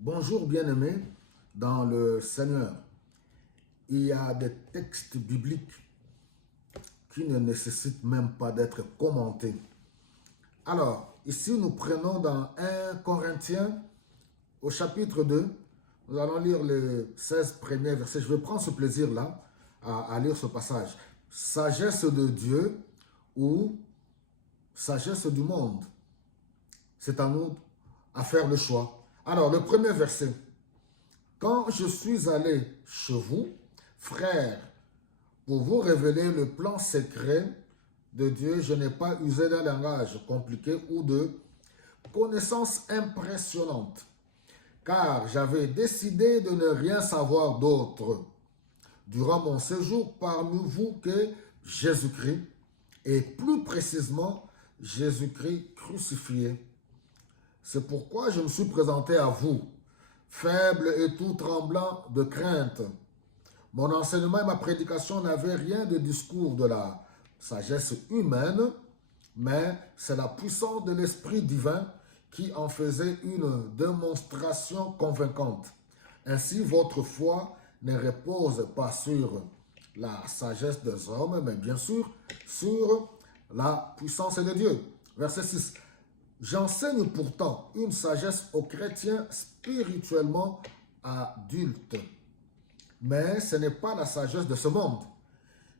Bonjour bien-aimés dans le Seigneur. Il y a des textes bibliques qui ne nécessitent même pas d'être commentés. Alors, ici nous prenons dans 1 Corinthiens au chapitre 2, nous allons lire les 16 premiers versets. Je vais prendre ce plaisir-là à lire ce passage. Sagesse de Dieu ou sagesse du monde. C'est à nous à faire le choix. Alors, le premier verset. Quand je suis allé chez vous, frères, pour vous révéler le plan secret de Dieu, je n'ai pas usé d'un langage compliqué ou de connaissances impressionnantes, car j'avais décidé de ne rien savoir d'autre durant mon séjour parmi vous que Jésus-Christ, et plus précisément Jésus-Christ crucifié. C'est pourquoi je me suis présenté à vous, faible et tout tremblant de crainte. Mon enseignement et ma prédication n'avaient rien de discours de la sagesse humaine, mais c'est la puissance de l'Esprit divin qui en faisait une démonstration convaincante. Ainsi, votre foi ne repose pas sur la sagesse des hommes, mais bien sûr sur la puissance de Dieu. Verset 6. J'enseigne pourtant une sagesse aux chrétiens spirituellement adultes. Mais ce n'est pas la sagesse de ce monde,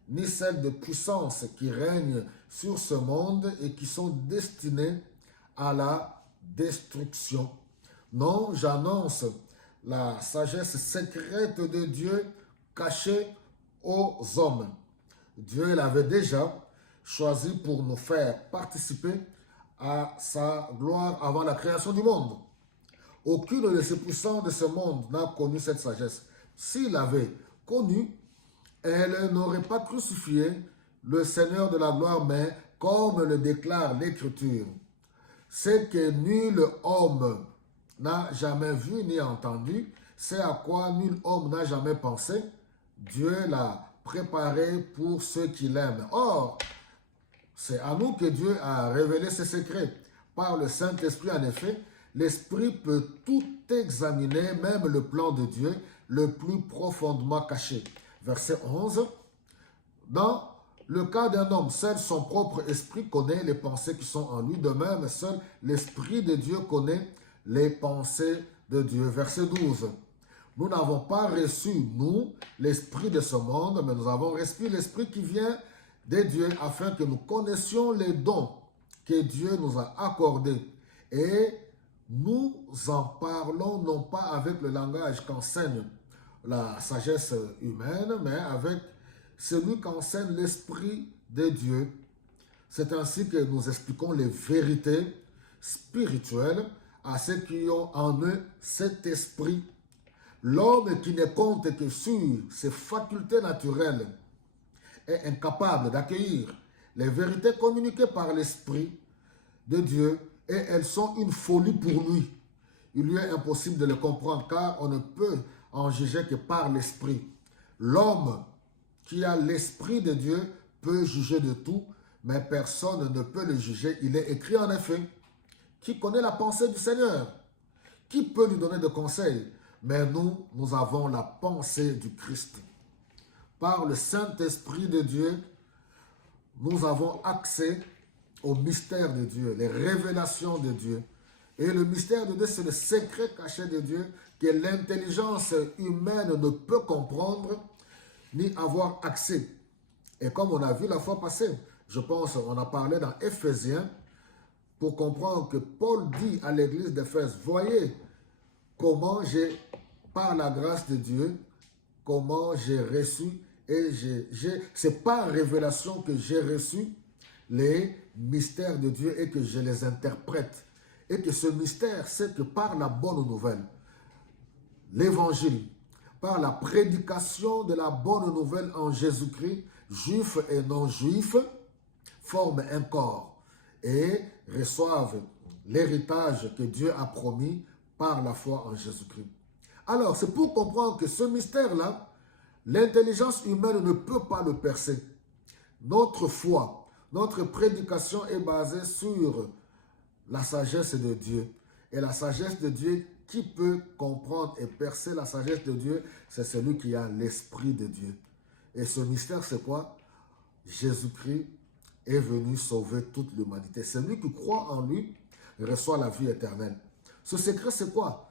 ni celle de puissance qui règne sur ce monde et qui sont destinées à la destruction. Non, j'annonce la sagesse secrète de Dieu cachée aux hommes. Dieu l'avait déjà choisi pour nous faire participer à sa gloire avant la création du monde. Aucune de ces puissances de ce monde n'a connu cette sagesse. S'il l'avait connue, elle n'aurait pas crucifié le Seigneur de la gloire, mais comme le déclare l'Écriture, c'est que nul homme n'a jamais vu ni entendu, c'est à quoi nul homme n'a jamais pensé. Dieu l'a préparé pour ceux qui l'aiment. Or, c'est à nous que Dieu a révélé ses secrets. Par le Saint-Esprit, en effet, l'Esprit peut tout examiner, même le plan de Dieu, le plus profondément caché. Verset 11. Dans le cas d'un homme, seul son propre esprit connaît les pensées qui sont en lui. De même, seul l'Esprit de Dieu connaît les pensées de Dieu. Verset 12. Nous n'avons pas reçu, nous, l'esprit de ce monde, mais nous avons reçu l'esprit qui vient de Dieu afin que nous connaissions les dons que Dieu nous a accordés. Et nous en parlons non pas avec le langage qu'enseigne la sagesse humaine, mais avec celui qu'enseigne l'Esprit de Dieu. C'est ainsi que nous expliquons les vérités spirituelles à ceux qui ont en eux cet esprit. L'homme qui ne compte que sur ses facultés naturelles est incapable d'accueillir les vérités communiquées par l'Esprit de Dieu et elles sont une folie pour lui. Il lui est impossible de les comprendre car on ne peut en juger que par l'Esprit. L'homme qui a l'Esprit de Dieu peut juger de tout, mais personne ne peut le juger. Il est écrit en effet, qui connaît la pensée du Seigneur? Qui peut lui donner de conseils? Mais nous avons la pensée du Christ. Par le Saint-Esprit de Dieu, nous avons accès au mystère de Dieu, les révélations de Dieu. Et le mystère de Dieu, c'est le secret caché de Dieu que l'intelligence humaine ne peut comprendre ni avoir accès. Et comme on a vu la fois passée, je pense, on a parlé dans Éphésiens, pour comprendre que Paul dit à l'église d'Éphèse, voyez comment j'ai, par la grâce de Dieu, comment j'ai reçu, et c'est par révélation que j'ai reçu les mystères de Dieu et que je les interprète. Et que ce mystère, c'est que par la bonne nouvelle, l'évangile, par la prédication de la bonne nouvelle en Jésus-Christ, juifs et non-juifs forment un corps et reçoivent l'héritage que Dieu a promis par la foi en Jésus-Christ. Alors, c'est pour comprendre que ce mystère-là, l'intelligence humaine ne peut pas le percer. Notre foi, notre prédication est basée sur la sagesse de Dieu. Et la sagesse de Dieu qui peut comprendre et percer la sagesse de Dieu? C'est celui qui a l'Esprit de Dieu. Et ce mystère, c'est quoi? Jésus-Christ est venu sauver toute l'humanité. Celui qui croit en lui reçoit la vie éternelle. Ce secret, c'est quoi?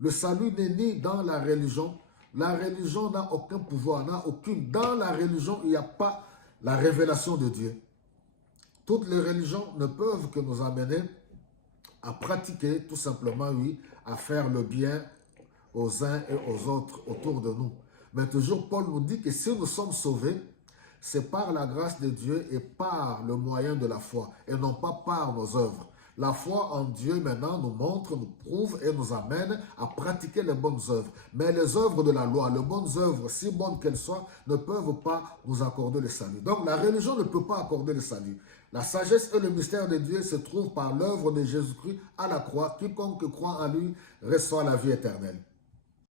Le salut n'est ni dans la religion. La religion n'a aucun pouvoir, n'a aucune. Dans la religion, il n'y a pas la révélation de Dieu. Toutes les religions ne peuvent que nous amener à pratiquer, tout simplement, oui, à faire le bien aux uns et aux autres autour de nous. Mais toujours, Paul nous dit que si nous sommes sauvés, c'est par la grâce de Dieu et par le moyen de la foi, et non pas par nos œuvres. La foi en Dieu maintenant nous montre, nous prouve et nous amène à pratiquer les bonnes œuvres. Mais les œuvres de la loi, les bonnes œuvres, si bonnes qu'elles soient, ne peuvent pas nous accorder le salut. Donc la religion ne peut pas accorder le salut. La sagesse et le mystère de Dieu se trouvent par l'œuvre de Jésus-Christ à la croix. Quiconque croit en lui reçoit la vie éternelle.